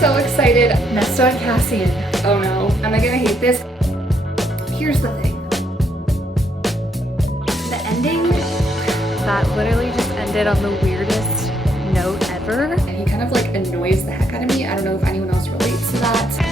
so excited. Nesta and Cassian. Oh no, am I gonna hate this? Here's the thing. The ending, that literally just ended on the weirdest note ever. And he kind of like annoys the heck out of me. I don't know if anyone else relates to that.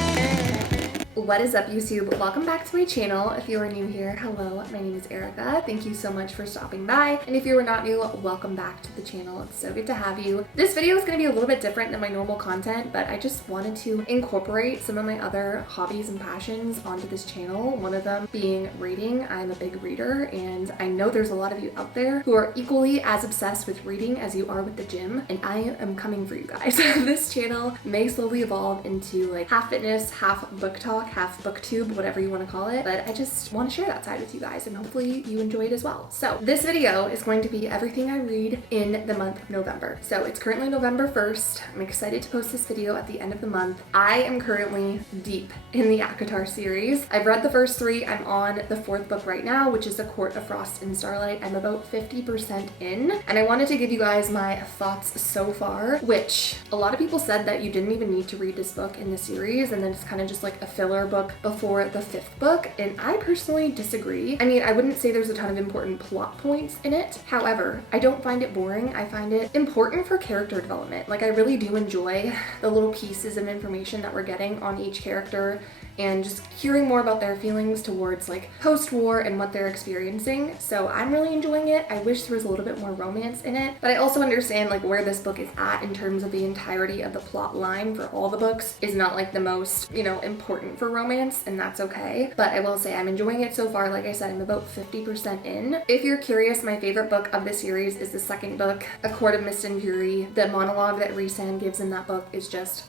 What is up, YouTube? Welcome back to my channel. If you are new here, hello, my name is Erica. Thank you so much for stopping by. And if you are not new, welcome back to the channel. It's so good to have you. This video is going to be a little bit different than my normal content, but I just wanted to incorporate some of my other hobbies and passions onto this channel. One of them being reading. I'm a big reader, and I know there's a lot of you out there who are equally as obsessed with reading as you are with the gym, and I am coming for you guys. This channel may slowly evolve into like half fitness, half book talk, half booktube, whatever you want to call it, but I just want to share that side with you guys and hopefully you enjoy it as well. So this video is going to be everything I read in the month of November. So it's currently November 1st. I'm excited to post this video at the end of the month. I am currently deep in the ACOTAR series. I've read the first 3. I'm on the 4th book right now, which is The Court of Frost and Starlight. I'm about 50% in, and I wanted to give you guys my thoughts so far, which a lot of people said that you didn't even need to read this book in the series, and then it's kind of just like a filler book before the 5th book, and I personally disagree. I mean, I wouldn't say there's a ton of important plot points in it. However, I don't find it boring. I find it important for character development. Like, I really do enjoy the little pieces of information that we're getting on each character and just hearing more about their feelings towards like post-war and what they're experiencing. So I'm really enjoying it. I wish there was a little bit more romance in it, but I also understand like where this book is at in terms of the entirety of the plot line for all the books is not like the most, you know, important for romance, and that's okay. But I will say I'm enjoying it so far. Like I said, I'm about 50% in. If you're curious, my favorite book of the series is the 2nd book, A Court of Mist and Fury. The monologue that Rhysand gives in that book is just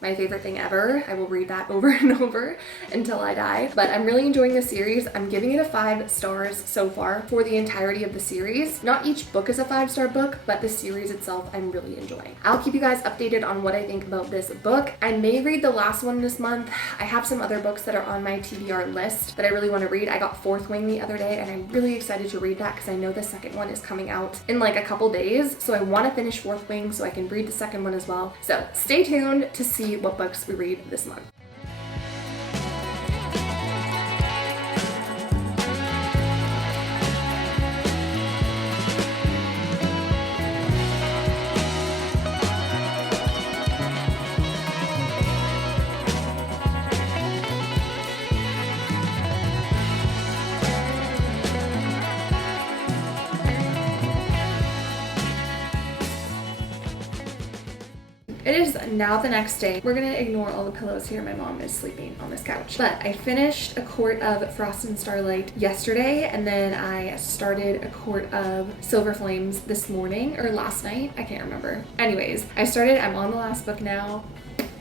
my favorite thing ever. I will read that over and over until I die. But I'm really enjoying the series. I'm giving it a 5 stars so far for the entirety of the series. Not each book is a 5-star book, but the series itself I'm really enjoying. I'll keep you guys updated on what I think about this book. I may read the last one this month. I have some other books that are on my TBR list that I really want to read. I got 4th Wing the other day, and I'm really excited to read that because I know the 2nd one is coming out in like a couple days. So I want to finish 4th Wing so I can read the 2nd one as well. So stay tuned to see what books we read this month. It is now the next day. We're gonna ignore all the pillows here. My mom is sleeping on this couch. But I finished A Court of Frost and Starlight yesterday, and then I started A Court of Silver Flames this morning, or last night. I can't remember. Anyways, I'm on the last book now.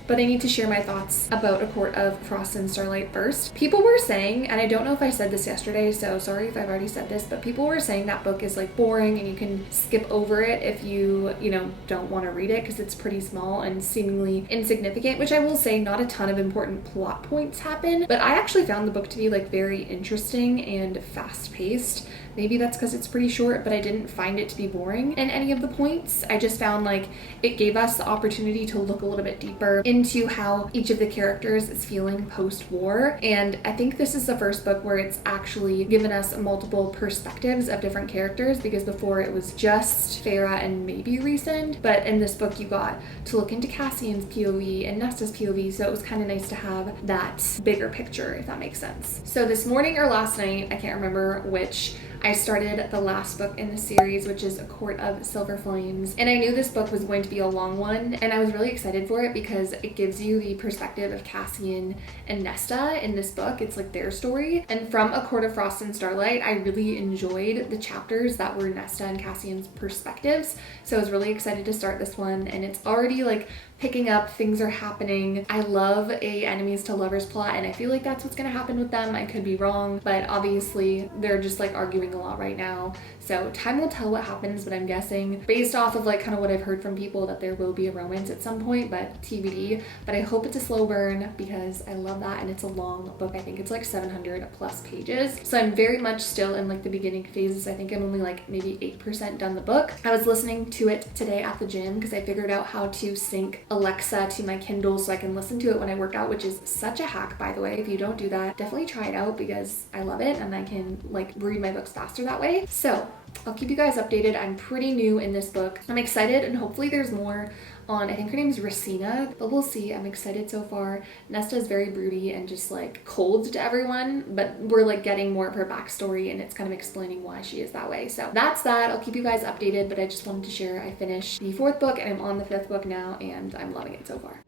But I need to share my thoughts about A Court of Frost and Starlight first. People were saying, and I don't know if I said this yesterday, so sorry if I've already said this, but people were saying that book is like boring and you can skip over it if you know, don't want to read it because it's pretty small and seemingly insignificant, which I will say not a ton of important plot points happen, but I actually found the book to be like very interesting and fast-paced. Maybe that's because it's pretty short, but I didn't find it to be boring in any of the points. I just found like it gave us the opportunity to look a little bit deeper into how each of the characters is feeling post-war. And I think this is the first book where it's actually given us multiple perspectives of different characters, because before it was just Feyre and maybe Rhysand. But in this book you got to look into Cassian's POV and Nesta's POV, so it was kind of nice to have that bigger picture, if that makes sense. So this morning or last night, I can't remember which, I started the last book in the series, which is A Court of Silver Flames. And I knew this book was going to be a long one, and I was really excited for it because it gives you the perspective of Cassian and Nesta in this book. It's like their story. And from A Court of Frost and Starlight, I really enjoyed the chapters that were Nesta and Cassian's perspectives. So I was really excited to start this one, and it's already like picking up, things are happening. I love a enemies to lovers plot, and I feel like that's what's gonna happen with them. I could be wrong, but obviously they're just like arguing a lot right now. So time will tell what happens, but I'm guessing based off of like kind of what I've heard from people that there will be a romance at some point, but TBD. But I hope it's a slow burn because I love that, and it's a long book. I think it's like 700 plus pages. So I'm very much still in like the beginning phases. I think I'm only like maybe 8% done the book. I was listening to it today at the gym because I figured out how to sync Alexa to my Kindle so I can listen to it when I work out, which is such a hack, by the way. If you don't do that, definitely try it out because I love it and I can like read my books faster that way. So I'll keep you guys updated. I'm pretty new in this book. I'm excited, and hopefully there's more on, I think her name's Racina, but we'll see. I'm excited so far. Nesta is very broody and just like cold to everyone, but we're like getting more of her backstory and it's kind of explaining why she is that way. So that's that. I'll keep you guys updated, but I just wanted to share I finished the 4th book and I'm on the 5th book now and I'm loving it so far.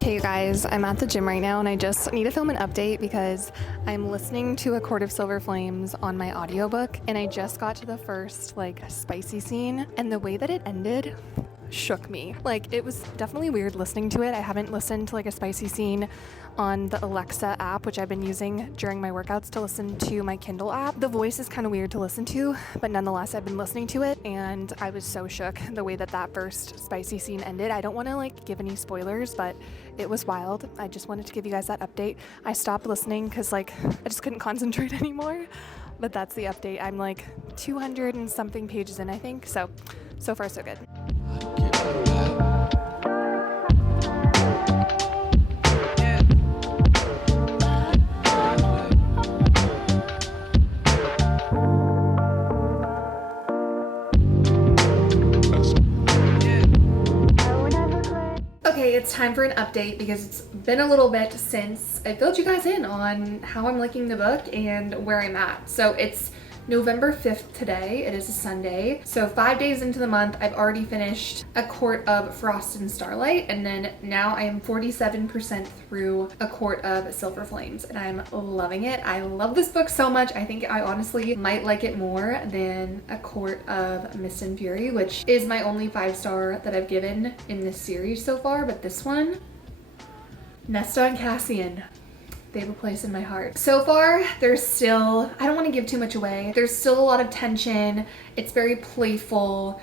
Hey guys, I'm at the gym right now and I just need to film an update because I'm listening to A Court of Silver Flames on my audiobook and I just got to the first like spicy scene and the way that it ended shook me. Like, it was definitely weird listening to it. I haven't listened to like a spicy scene on the Alexa app, which I've been using during my workouts to listen to my Kindle app. The voice is kind of weird to listen to, but nonetheless, I've been listening to it and I was so shook the way that that first spicy scene ended. I don't want to like give any spoilers, but it was wild. I just wanted to give you guys that update. I stopped listening because like I just couldn't concentrate anymore, but that's the update. I'm like 200 and something pages in, I think. So far so good. Okay, it's time for an update because it's been a little bit since I filled you guys in on how I'm liking the book and where I'm at. So it's November 5th today. It is a Sunday. So 5 days into the month, I've already finished A Court of Frost and Starlight, and then now I am 47% through A Court of Silver Flames, and I'm loving it. I love this book so much. I think I honestly might like it more than A Court of Mist and Fury, which is my only 5-star that I've given in this series so far, but this one, Nesta and Cassian, they have a place in my heart. So far, there's still, I don't want to give too much away. There's still a lot of tension. It's very playful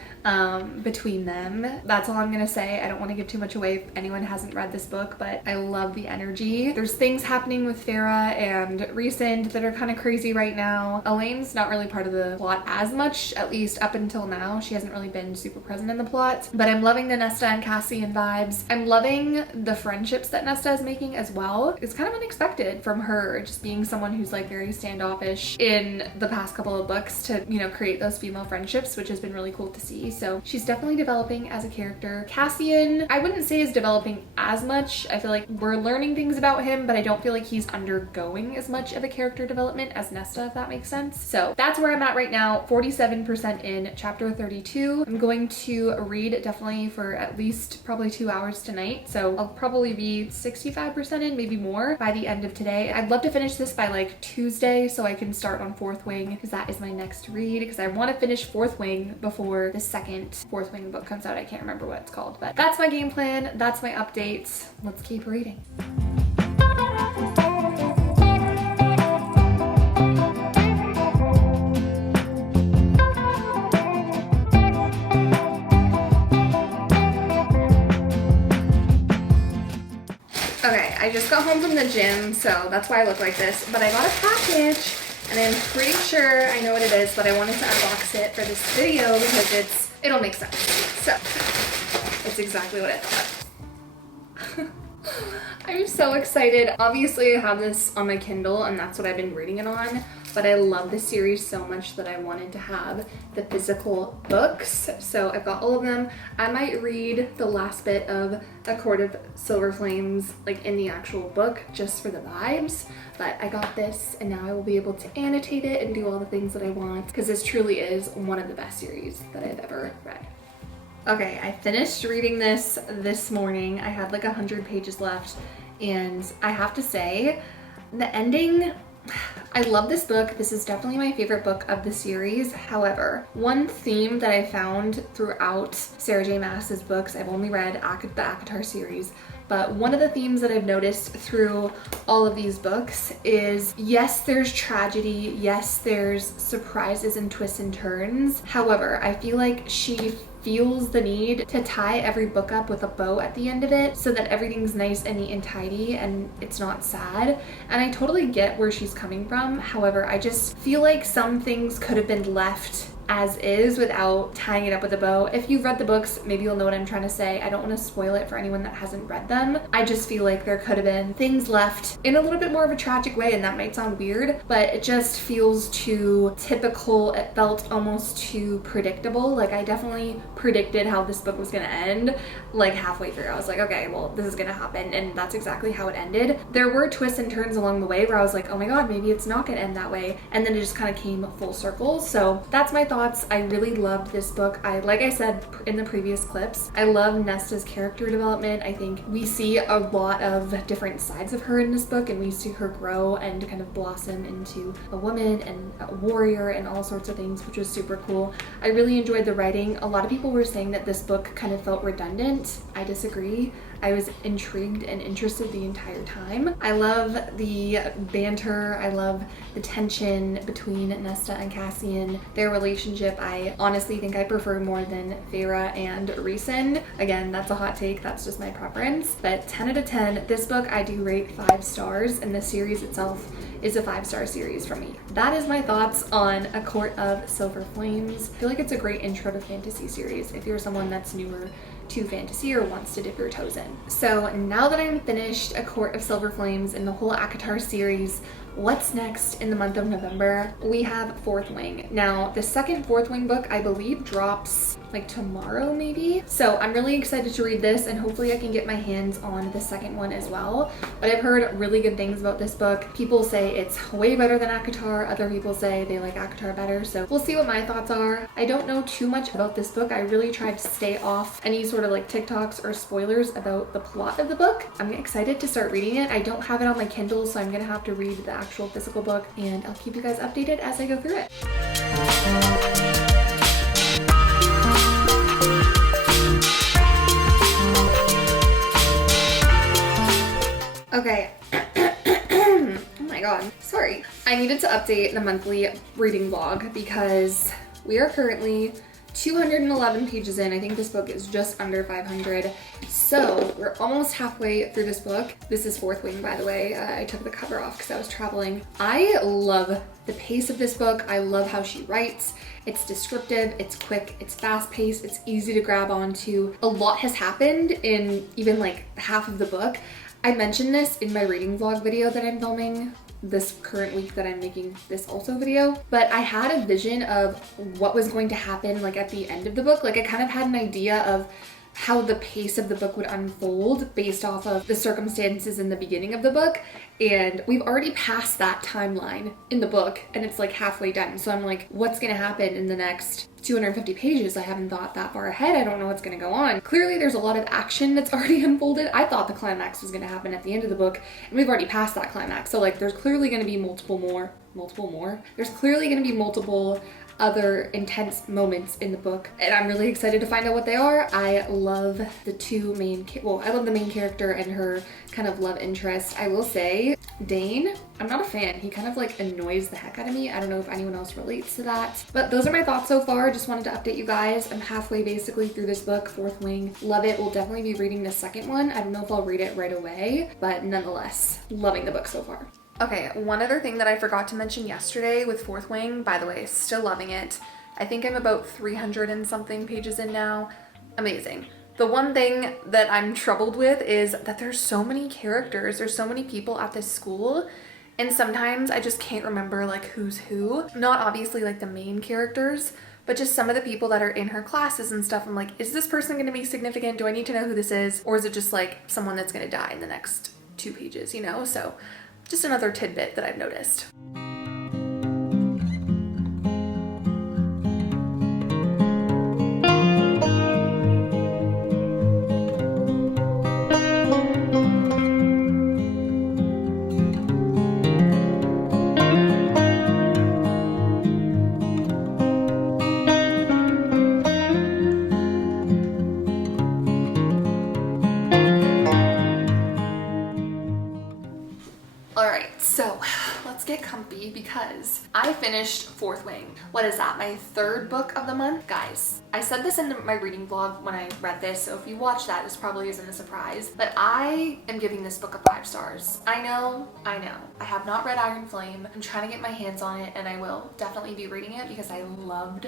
between them. That's all I'm gonna say. I don't want to give too much away if anyone hasn't read this book, but I love the energy. There's things happening with Farah and Rhysand that are kind of crazy right now. Elaine's not really part of the plot as much, at least up until now. She hasn't really been super present in the plot, but I'm loving the Nesta and Cassian vibes. I'm loving the friendships that Nesta is making as well. It's kind of unexpected from her, just being someone who's like very standoffish in the past couple of books to, you know, create those female friendships, which has been really cool to see. So she's definitely developing as a character. Cassian, I wouldn't say is developing as much. I feel like we're learning things about him, but I don't feel like he's undergoing as much of a character development as Nesta, if that makes sense. So that's where I'm at right now, 47% in chapter 32. I'm going to read definitely for at least probably 2 hours tonight. So I'll probably be 65% in, maybe more by the end of today. I'd love to finish this by like Tuesday so I can start on Fourth Wing, because that is my next read, because I want to finish Fourth Wing before the second Fourth Wing book comes out. I can't remember what it's called, but that's my game plan. That's my updates. Let's keep reading. Okay, I just got home from the gym, so that's why I look like this, but I got a package and I'm pretty sure I know what it is, but I wanted to unbox it for this video because it'll make sense. So, it's exactly what I thought. I'm so excited. Obviously I have this on my Kindle and that's what I've been reading it on, but I love this series so much that I wanted to have the physical books. So I've got all of them. I might read the last bit of A Court of Silver Flames like in the actual book just for the vibes, but I got this and now I will be able to annotate it and do all the things that I want, because this truly is one of the best series that I've ever read. Okay, I finished reading this morning. I had like 100 pages left, and I have to say, the ending, I love this book. This is definitely my favorite book of the series. However, one theme that I found throughout Sarah J. Maas's books, I've only read the ACOTAR series, but one of the themes that I've noticed through all of these books is, yes, there's tragedy, yes, there's surprises and twists and turns. However, I feel like she feels the need to tie every book up with a bow at the end of it so that everything's nice and neat and tidy and it's not sad. And I totally get where she's coming from. However, I just feel like some things could have been left as is without tying it up with a bow. If you've read the books, maybe you'll know what I'm trying to say. I don't want to spoil it for anyone that hasn't read them. I just feel like there could have been things left in a little bit more of a tragic way, and that might sound weird, but it just feels too typical. It felt almost too predictable. Like, I definitely predicted how this book was gonna end, like halfway through. I was like, okay, well, this is gonna happen, and that's exactly how it ended. There were twists and turns along the way where I was like, oh my god, maybe it's not gonna end that way, and then it just kind of came full circle. So that's my thoughts. I really loved this book. Like I said in the previous clips, I love Nesta's character development. I think we see a lot of different sides of her in this book, and we see her grow and kind of blossom into a woman and a warrior and all sorts of things, which was super cool. I really enjoyed the writing. A lot of people were saying that this book kind of felt redundant. I disagree. I was intrigued and interested the entire time. I love the banter. I love the tension between Nesta and Cassian. Their relationship, I honestly think I prefer more than Feyre and Rhysand. Again, that's a hot take. That's just my preference. But 10 out of 10, this book I do rate 5 stars, and the series itself is a 5-star series from me. That is my thoughts on A Court of Silver Flames. I feel like it's a great intro to fantasy series if you're someone that's newer to fantasy or wants to dip your toes in. So now that I'm finished A Court of Silver Flames and the whole ACOTAR series, what's next in the month of November? We have Fourth Wing. Now, the second Fourth Wing book, I believe, drops like tomorrow maybe. So I'm really excited to read this, and hopefully I can get my hands on the second one as well. But I've heard really good things about this book. People say it's way better than ACOTAR. Other people say they like ACOTAR better. So we'll see what my thoughts are. I don't know too much about this book. I really tried to stay off any sort of like TikToks or spoilers about the plot of the book. I'm excited to start reading it. I don't have it on my Kindle, so I'm gonna have to read the actual physical book, and I'll keep you guys updated as I go through it. Okay. Oh my god. Sorry. I needed to update the monthly reading vlog because we are currently 211 pages in. I think this book is just under 500. So we're almost halfway through this book. This is Fourth Wing, by the way. I took the cover off because I was traveling. I love the pace of this book. I love how she writes. It's descriptive, it's quick, it's fast-paced, it's easy to grab onto. A lot has happened in even like half of the book. I mentioned this in my reading vlog video that I'm filming this current week that I'm making this also video, but I had a vision of what was going to happen like at the end of the book. Like, I kind of had an idea of how the pace of the book would unfold based off of the circumstances in the beginning of the book, and we've already passed that timeline in the book and it's like halfway done. So I'm like, what's gonna happen in the next 250 pages? I haven't thought that far ahead. I don't know what's gonna go on. Clearly there's a lot of action that's already unfolded. I thought the climax was gonna happen at the end of the book, and we've already passed that climax. So like, there's clearly gonna be multiple more. There's clearly gonna be multiple other intense moments in the book, and I'm really excited to find out what they are. I love the two main, I love the main character and her kind of love interest. I will say, Dane, I'm not a fan. He kind of like annoys the heck out of me. I don't know if anyone else relates to that, but those are my thoughts so far. Just wanted to update you guys. I'm halfway basically through this book, Fourth Wing. Love it. We'll definitely be reading the second one. I don't know if I'll read it right away, but nonetheless, loving the book so far. Okay, one other thing that I forgot to mention yesterday with Fourth Wing, by the way, still loving it. I think I'm about 300 and something pages in now. Amazing. The one thing that I'm troubled with is that there's so many characters, there's so many people at this school, and sometimes I just can't remember like who's who. Not obviously like the main characters, but just some of the people that are in her classes and stuff. I'm like, is this person gonna be significant? Do I need to know who this is? Or is it just like someone that's gonna die in the next 2 pages, you know? So just another tidbit that I've noticed. All right, so let's get comfy because I finished Fourth Wing. What is that, my third book of the month? Guys, I said this in my reading vlog when I read this, so if you watch that, this probably isn't a surprise, but I am giving this book a 5 stars. I know. I have not read Iron Flame. I'm trying to get my hands on it, and I will definitely be reading it because I loved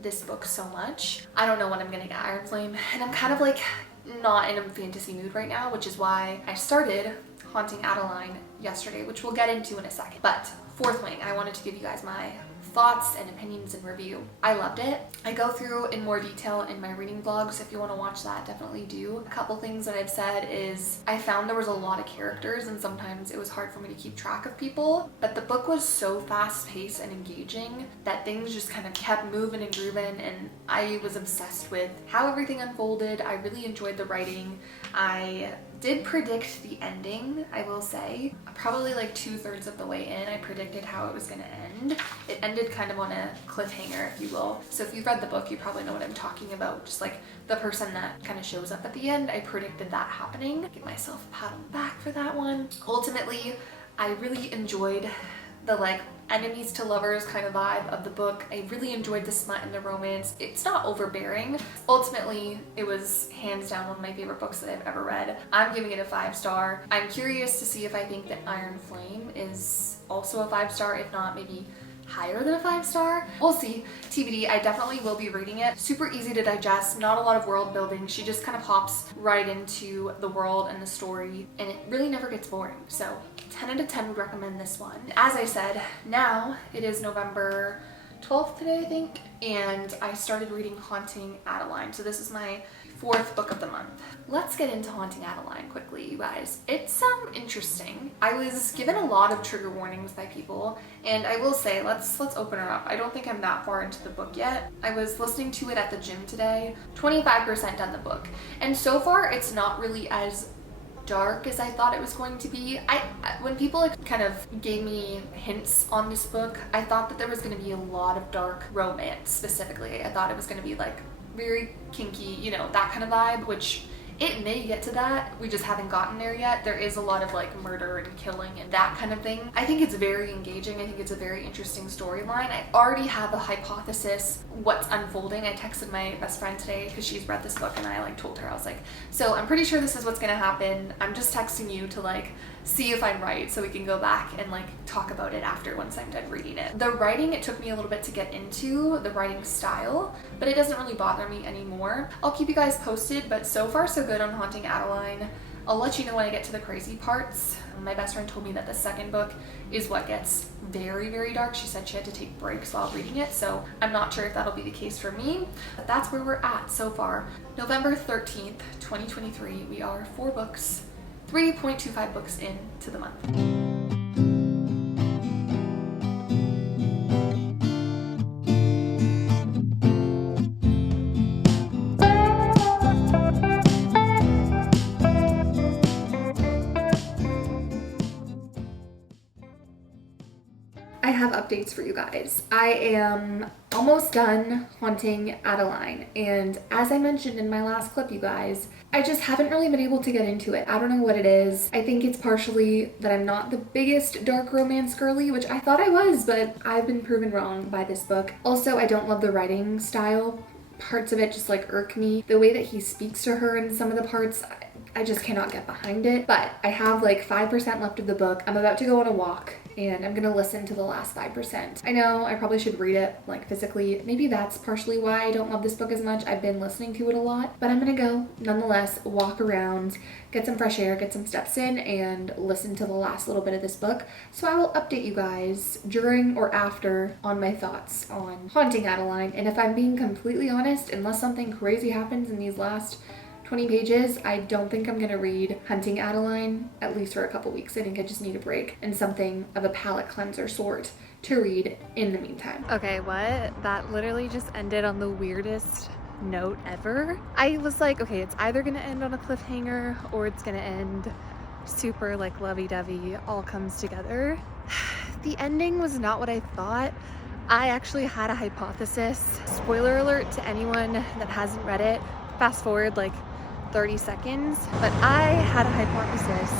this book so much. I don't know when I'm gonna get Iron Flame, and I'm kind of like not in a fantasy mood right now, which is why I started Haunting Adeline yesterday, which we'll get into in a second. But Fourth Wing, I wanted to give you guys my thoughts and opinions and review. I loved it. I go through in more detail in my reading vlogs. If you want to watch that, definitely do. A couple things that I've said is I found there was a lot of characters and sometimes it was hard for me to keep track of people, but the book was so fast-paced and engaging that things just kind of kept moving and grooving, and I was obsessed with how everything unfolded. I really enjoyed the writing. I did predict the ending, I will say. Probably like 2/3 of the way in, I predicted how it was going to end. It ended kind of on a cliffhanger, if you will. So if you've read the book, you probably know what I'm talking about. Just like the person that kind of shows up at the end, I predicted that happening. Give myself a pat on the back for that one. Ultimately, I really enjoyed the like enemies to lovers kind of vibe of the book. I really enjoyed the smut and the romance. It's not overbearing. Ultimately, it was hands down one of my favorite books that I've ever read. I'm giving it a 5 star. I'm curious to see if I think that Iron Flame is also a 5 star. If not, maybe higher than a 5 star. We'll see. TBD. I definitely will be reading it. Super easy to digest, not a lot of world building. She just kind of hops right into the world and the story, and it really never gets boring. So 10 out of 10 would recommend this one. As I said, now it is November 12th today, I think, and I started reading Haunting Adeline. So this is my 4th book of the month. Let's get into Haunting Adeline quickly, you guys. It's interesting. I was given a lot of trigger warnings by people, and I will say, let's open her up. I don't think I'm that far into the book yet. I was listening to it at the gym today. 25% done the book, and so far it's not really as dark as I thought it was going to be. When people kind of gave me hints on this book, I thought that there was going to be a lot of dark romance specifically. I thought it was going to be like very kinky, you know, that kind of vibe, which it may get to that. We just haven't gotten there yet. There is a lot of like murder and killing and that kind of thing. I think it's very engaging. I think it's a very interesting storyline. I already have a hypothesis what's unfolding. I texted my best friend today because she's read this book, and I like told her, I was like, so I'm pretty sure this is what's gonna happen. I'm just texting you to like see if I'm right so we can go back and like talk about it after once I'm done reading it. The writing, it took me a little bit to get into the writing style, but it doesn't really bother me anymore. I'll keep you guys posted, but so far so good on Haunting Adeline. I'll let you know when I get to the crazy parts. My best friend told me that the second book is what gets very, very dark. She said she had to take breaks while reading it, so I'm not sure if that'll be the case for me, but that's where we're at so far. November 13th, 2023, we are 4 books, 3.25 books into the month. I have updates for you guys. I am almost done Haunting Adeline, and as I mentioned in my last clip, you guys, I just haven't really been able to get into it. I don't know what it is. I think it's partially that I'm not the biggest dark romance girly, which I thought I was, but I've been proven wrong by this book. Also, I don't love the writing style. Parts of it just like irk me. The way that he speaks to her in some of the parts, I just cannot get behind it. But I have like 5% left of the book. I'm about to go on a walk, and I'm gonna listen to the last 5%. I know I probably should read it like physically. Maybe that's partially why I don't love this book as much. I've been listening to it a lot, but I'm gonna go nonetheless, walk around, get some fresh air, get some steps in, and listen to the last little bit of this book. So I will update you guys during or after on my thoughts on Haunting Adeline. And if I'm being completely honest, unless something crazy happens in these last 20 pages, I don't think I'm gonna read Haunting Adeline, at least for a couple weeks. I think I just need a break and something of a palate cleanser sort to read in the meantime. Okay, what? That literally just ended on the weirdest note ever. I was like, okay, it's either gonna end on a cliffhanger or it's gonna end super like lovey-dovey, all comes together. The ending was not what I thought. I actually had a hypothesis. Spoiler alert to anyone that hasn't read it. Fast forward like 30 seconds, but I had a hypothesis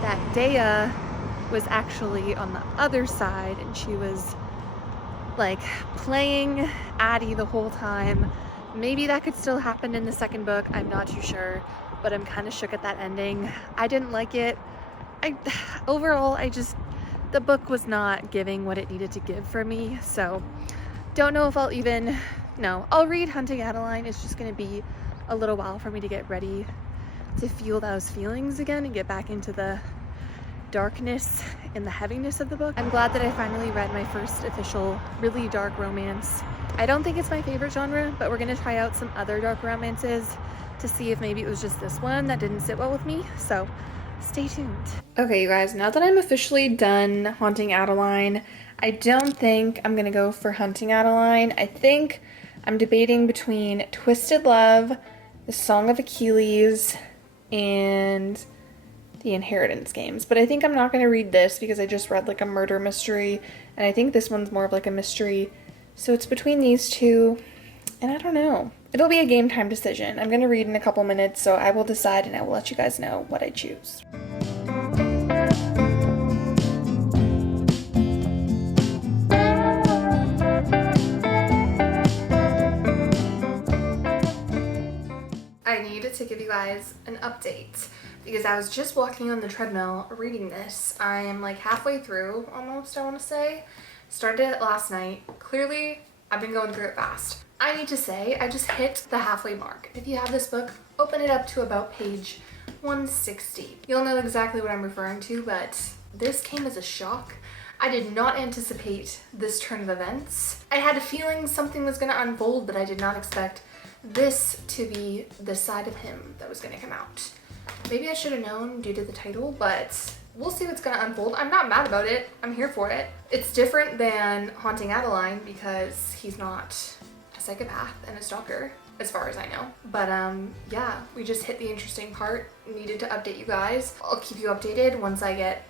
that Dea was actually on the other side, and she was like playing Addie the whole time. Maybe that could still happen in the second book, I'm not too sure, but I'm kind of shook at that ending. I didn't like it. Overall, the book was not giving what it needed to give for me, so don't know if I'll I'll read Hunting Adeline. It's just gonna be a little while for me to get ready to feel those feelings again and get back into the darkness and the heaviness of the book. I'm glad that I finally read my first official really dark romance. I don't think it's my favorite genre, but we're gonna try out some other dark romances to see if maybe it was just this one that didn't sit well with me, so stay tuned. Okay, you guys, now that I'm officially done Haunting Adeline, I don't think I'm gonna go for Hunting Adeline. I think I'm debating between Twisted Love, The Song of Achilles, and The Inheritance Games. But I think I'm not gonna read this because I just read like a murder mystery, and I think this one's more of like a mystery. So it's between these two, and I don't know. It'll be a game time decision. I'm gonna read in a couple minutes, so I will decide and I will let you guys know what I choose. I need to give you guys an update because I was just walking on the treadmill reading this. I am like halfway through almost, I want to say. Started it last night. Clearly, I've been going through it fast. I need to say, I just hit the halfway mark. If you have this book, open it up to about page 160. You'll know exactly what I'm referring to, but this came as a shock. I did not anticipate this turn of events. I had a feeling something was going to unfold, but I did not expect this to be the side of him that was going to come out. Maybe I should have known due to the title, but we'll see what's going to unfold. I'm not mad about it. I'm here for it. It's different than Haunting Adeline because he's not a psychopath and a stalker, as far as I know. But yeah, we just hit the interesting part. Needed to update you guys. I'll keep you updated once I get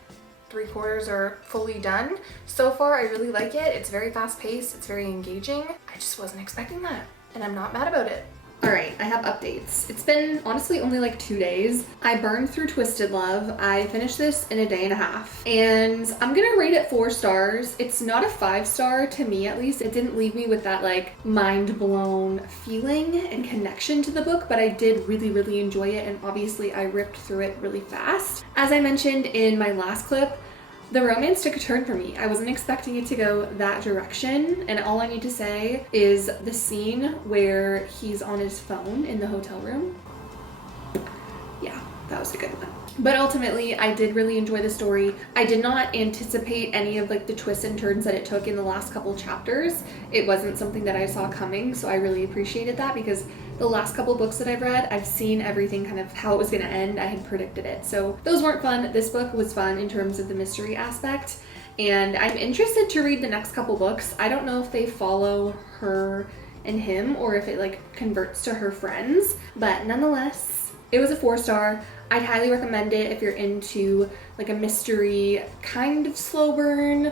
3/4 or fully done. So far, I really like it. It's very fast paced. It's very engaging. I just wasn't expecting that, and I'm not mad about it. All right, I have updates. It's been honestly only like 2 days. I burned through Twisted Love. I finished this in a day and a half, and I'm gonna rate it 4 stars. It's not a 5-star to me, at least. It didn't leave me with that like mind blown feeling and connection to the book, but I did really, really enjoy it, and obviously I ripped through it really fast. As I mentioned in my last clip, the romance took a turn for me. I wasn't expecting it to go that direction, and all I need to say is the scene where he's on his phone in the hotel room. Yeah, that was a good one. But ultimately, I did really enjoy the story. I did not anticipate any of like the twists and turns that it took in the last couple chapters. It wasn't something that I saw coming, so I really appreciated that because the last couple books that I've read, I've seen everything kind of how it was gonna end. I had predicted it. So those weren't fun. This book was fun in terms of the mystery aspect. And I'm interested to read the next couple books. I don't know if they follow her and him or if it like converts to her friends, but nonetheless, it was a 4-star. I'd highly recommend it if you're into like a mystery, kind of slow burn,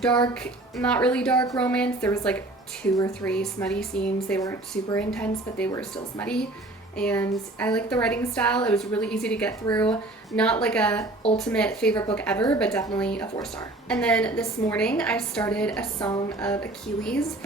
dark, not really dark romance. There was like 2 or 3 smutty scenes. They weren't super intense, but they were still smutty. And I liked the writing style. It was really easy to get through. Not like a ultimate favorite book ever, but definitely a 4-star. And then this morning I started A Song of Achilles,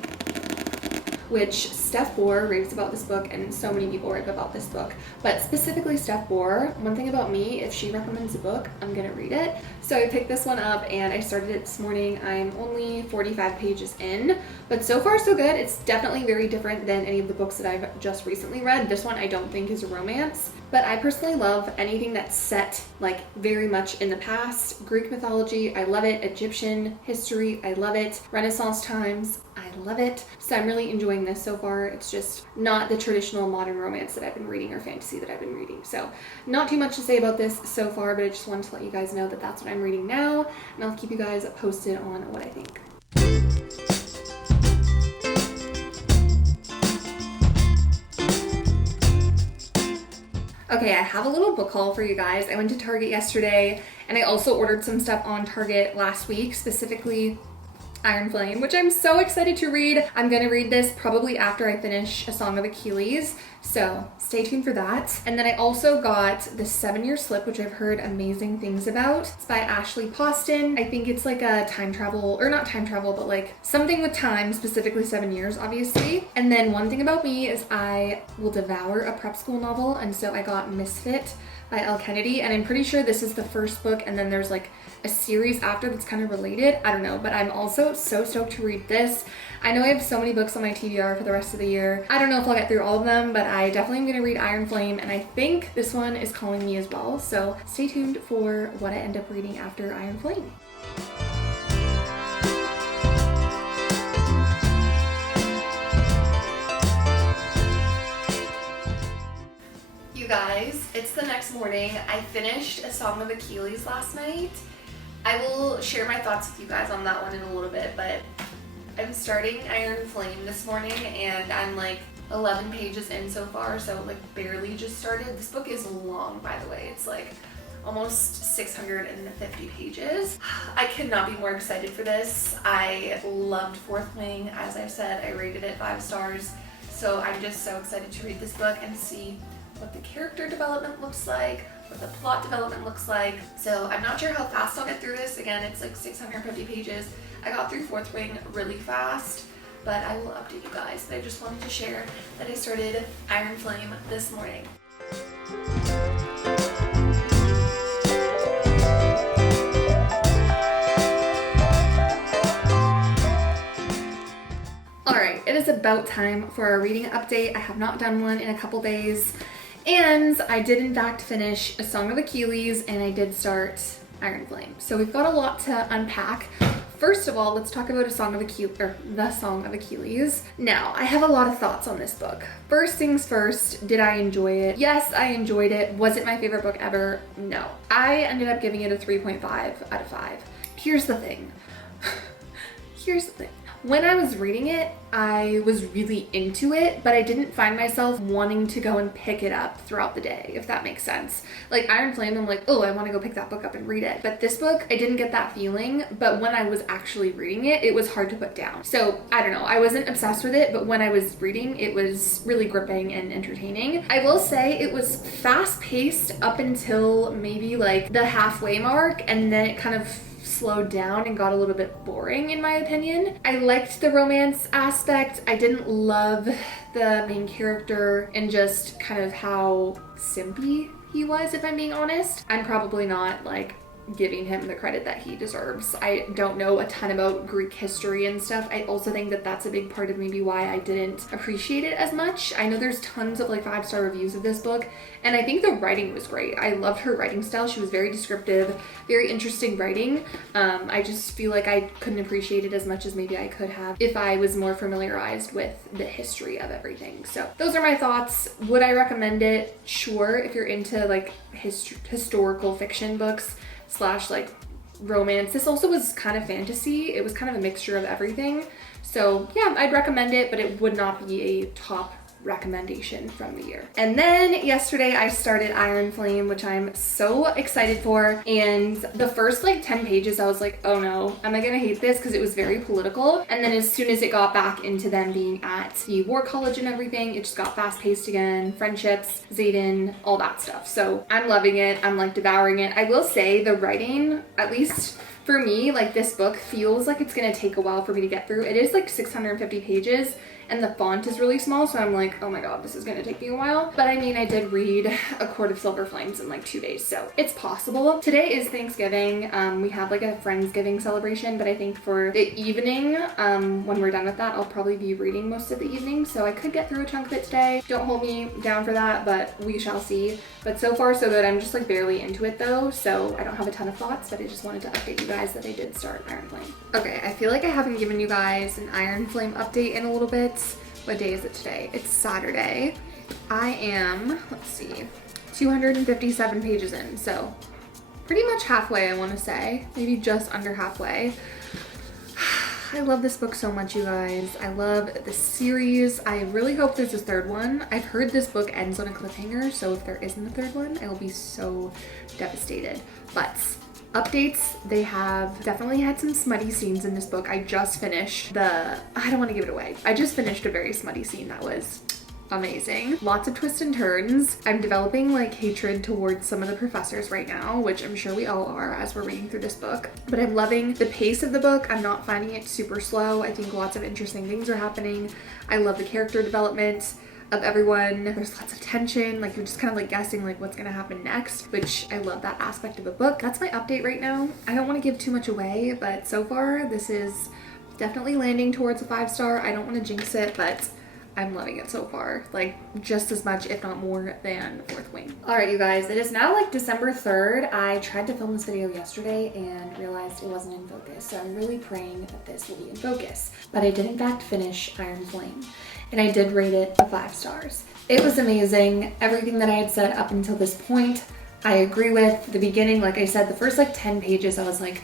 which Steph Bohr raves about this book, and so many people rave about this book, but specifically Steph Bohr. One thing about me, if she recommends a book, I'm gonna read it. So I picked this one up and I started it this morning. I'm only 45 pages in, but so far so good. It's definitely very different than any of the books that I've just recently read. This one I don't think is a romance, but I personally love anything that's set like very much in the past. Greek mythology, I love it. Egyptian history, I love it. Renaissance times, I love it. So I'm really enjoying this so far. It's just not the traditional modern romance that I've been reading or fantasy that I've been reading. So not too much to say about this so far, but I just wanted to let you guys know that that's what I'm reading now, and I'll keep you guys posted on what I think. Okay, I have a little book haul for you guys. I went to Target yesterday, and I also ordered some stuff on Target last week, specifically Iron Flame, which I'm so excited to read. I'm gonna read this probably after I finish A Song of Achilles, so stay tuned for that. And then I also got The 7-Year Slip, which I've heard amazing things about. It's by Ashley Poston. I think it's like a time travel, or not time travel, but like something with time, specifically 7 years, obviously. And then one thing about me is I will devour a prep school novel, and so I got Misfit by Elle Kennedy, and I'm pretty sure this is the first book, and then there's like a series after that's kind of related. I don't know, but I'm also so stoked to read this. I know I have so many books on my TBR for the rest of the year. I don't know if I'll get through all of them, but I definitely am gonna read Iron Flame, and I think this one is calling me as well. So stay tuned for what I end up reading after Iron Flame. You guys, it's the next morning. I finished A Song of Achilles last night. I will share my thoughts with you guys on that one in a little bit, but I'm starting Iron Flame this morning and I'm like 11 pages in so far, so like barely just started. This book is long, by the way. It's like almost 650 pages. I could not be more excited for this. I loved Fourth Wing. As I said, I rated it 5 stars. So I'm just so excited to read this book and see what the character development looks like, what the plot development looks like. So I'm not sure how fast I'll get through this. Again, it's like 650 pages. I got through Fourth Wing really fast, but I will update you guys. But I just wanted to share that I started Iron Flame this morning. Alright, it is about time for a reading update. I have not done one in a couple days. And I did in fact finish A Song of Achilles, and I did start Iron Flame. So we've got a lot to unpack. First of all, let's talk about The Song of Achilles. Now, I have a lot of thoughts on this book. First things first, did I enjoy it? Yes, I enjoyed it. Was it my favorite book ever? No. I ended up giving it a 3.5 out of 5. Here's the thing. When I was reading it, I was really into it, but I didn't find myself wanting to go and pick it up throughout the day, if that makes sense. Like Iron Flame, I'm like, oh, I want to go pick that book up and read it. But this book, I didn't get that feeling, but when I was actually reading it, it was hard to put down. So I don't know, I wasn't obsessed with it, but when I was reading, it was really gripping and entertaining. I will say it was fast paced up until maybe like the halfway mark, and then it kind of slowed down and got a little bit boring in my opinion. I liked the romance aspect. I didn't love the main character and just kind of how simpy he was, if I'm being honest. I'm probably not like giving him the credit that he deserves. I don't know a ton about Greek history and stuff. I also think that that's a big part of maybe why I didn't appreciate it as much. I know there's tons of like 5-star reviews of this book, and I think the writing was great. I loved her writing style. She was very descriptive, very interesting writing. I just feel like I couldn't appreciate it as much as maybe I could have if I was more familiarized with the history of everything. So those are my thoughts. Would I recommend it? Sure, if you're into like historical fiction books / like romance. This also was kind of fantasy. It was kind of a mixture of everything. So yeah, I'd recommend it, but it would not be a top recommendation from the year. And then yesterday I started Iron Flame, which I'm so excited for. And the first like 10 pages I was like, oh no, am I gonna hate this? Because it was very political. And then as soon as it got back into them being at the war college and everything, it just got fast paced again. Friendships, Xaden, all that stuff. So I'm loving it. I'm like devouring it. I will say the writing, at least for me, like this book feels like it's gonna take a while for me to get through. It is like 650 pages. And the font is really small, so I'm like, oh my god, this is gonna take me a while. But I mean, I did read A Court of Silver Flames in like 2 days, so it's possible. Today is Thanksgiving. We have like a Friendsgiving celebration, but I think for the evening, when we're done with that, I'll probably be reading most of the evening, so I could get through a chunk of it today. Don't hold me down for that, but we shall see. But so far, so good. I'm just like barely into it though, so I don't have a ton of thoughts, but I just wanted to update you guys that I did start Iron Flame. Okay, I feel like I haven't given you guys an Iron Flame update in a little bit. What day is it today? It's Saturday. I am, let's see, 257 pages in, so pretty much halfway, I want to say. Maybe just under halfway. I love this book so much, you guys. I love the series. I really hope there's a third one. I've heard this book ends on a cliffhanger, so if there isn't a third one, I will be so devastated. But Updates, they have definitely had some smutty scenes in this book. I just finished I don't want to give it away. I just finished a very smutty scene that was amazing. Lots of twists and turns. I'm developing like hatred towards some of the professors right now, which I'm sure we all are as we're reading through this book. But I'm loving the pace of the book. I'm not finding it super slow. I think lots of interesting things are happening. I love the character development of everyone. There's lots of tension, like you're just kind of like guessing like what's gonna happen next, which I love that aspect of a book. That's my update right now. I don't want to give too much away, but so far this is definitely landing towards a 5-star. I don't want to jinx it, but I'm loving it so far, like just as much if not more than Fourth Wing. All right, you guys, it is now like December 3rd. I tried to film this video yesterday and realized it wasn't in focus, so I'm really praying that this will be in focus. But I did in fact finish Iron Flame, and I did rate it a 5 stars. It was amazing. Everything that I had said up until this point, I agree with. The beginning, like I said, the first like 10 pages, I was like,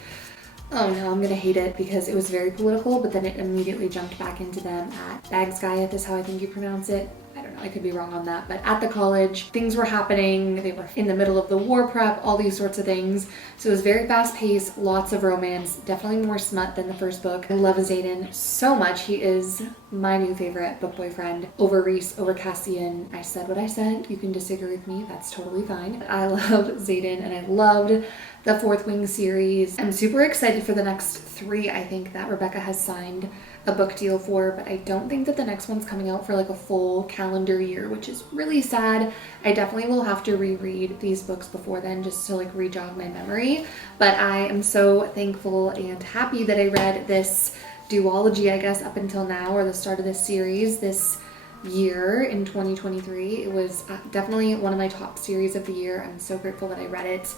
oh no, I'm gonna hate it because it was very political, but then it immediately jumped back into them at Bagsgaiath is how I think you pronounce it. I don't know, I could be wrong on that, but at the college, things were happening. They were in the middle of the war prep, all these sorts of things. So it was very fast paced, lots of romance, definitely more smut than the first book. I love Xaden so much. He is my new favorite book boyfriend over Rhys, over Cassian. I said what I said. You can disagree with me. That's totally fine. I love Xaden and I loved the Fourth Wing series. I'm super excited for the next 3, I think, that Rebecca has signed a book deal for, but I don't think that the next one's coming out for like a full calendar year, which is really sad. I definitely will have to reread these books before then just to like re-jog my memory, but I am so thankful and happy that I read this duology, I guess, up until now, or the start of this series this year in 2023. It was definitely one of my top series of the year. I'm so grateful that I read it.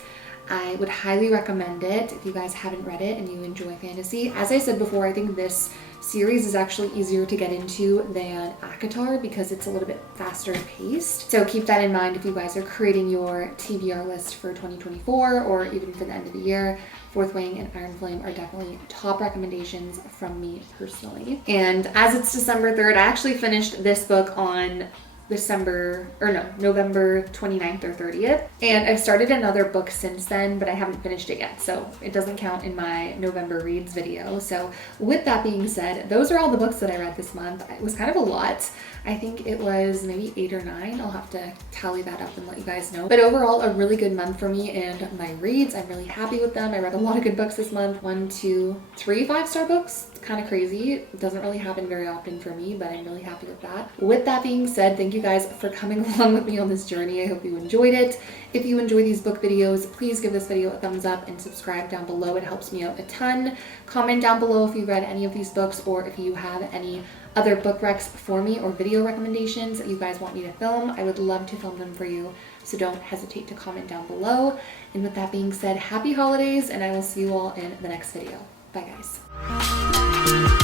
I would highly recommend it if you guys haven't read it and you enjoy fantasy. As I said before, I think this series is actually easier to get into than ACOTAR because it's a little bit faster paced. So keep that in mind if you guys are creating your TBR list for 2024 or even for the end of the year. Fourth Wing and Iron Flame are definitely top recommendations from me personally. And as it's December 3rd, I actually finished this book on November 29th or 30th. And I've started another book since then, but I haven't finished it yet. So it doesn't count in my November reads video. So with that being said, those are all the books that I read this month. It was kind of a lot. I think it was maybe 8 or 9. I'll have to tally that up and let you guys know. But overall, a really good month for me and my reads. I'm really happy with them. I read a lot of good books this month. 1, 2, 3 5-star books. Kind of crazy. It doesn't really happen very often for me, but I'm really happy with that. With that being said, thank you guys for coming along with me on this journey. I hope you enjoyed it. If you enjoy these book videos, please give this video a thumbs up and subscribe down below. It helps me out a ton. Comment down below if you've read any of these books or if you have any other book recs for me or video recommendations that you guys want me to film. I would love to film them for you, so don't hesitate to comment down below. And with that being said, happy holidays, and I will see you all in the next video. Bye guys.